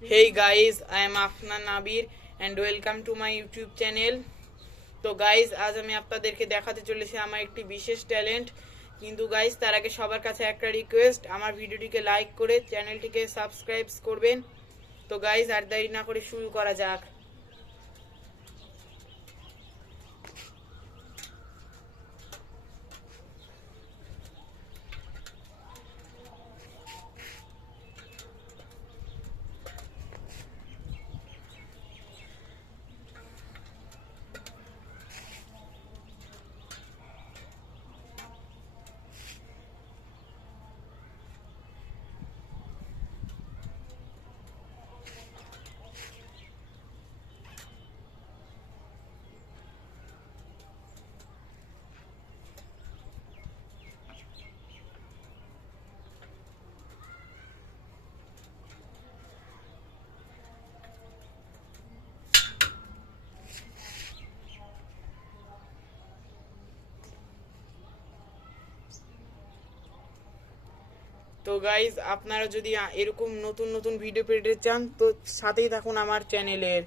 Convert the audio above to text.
Hey guys, I am Afnan Nabir and welcome to my YouTube channel. তো guys আজ আমি আপনাদেরকে দেখাতে চলেছি আমার একটি বিশেষ ট্যালেন্ট। কিন্তু গাইজ তার আগে সবার কাছে একটা রিকোয়েস্ট, আমার ভিডিওটিকে লাইক করে চ্যানেলটিকে সাবস্ক্রাইব করবেন। তো গাইজ আর দেরি না করে শুরু করা যাক। তো গাইজ আপনারা যদি এরকম নতুন নতুন ভিডিও পেতে চান তো সাথেই থাকুন আমার চ্যানেলের।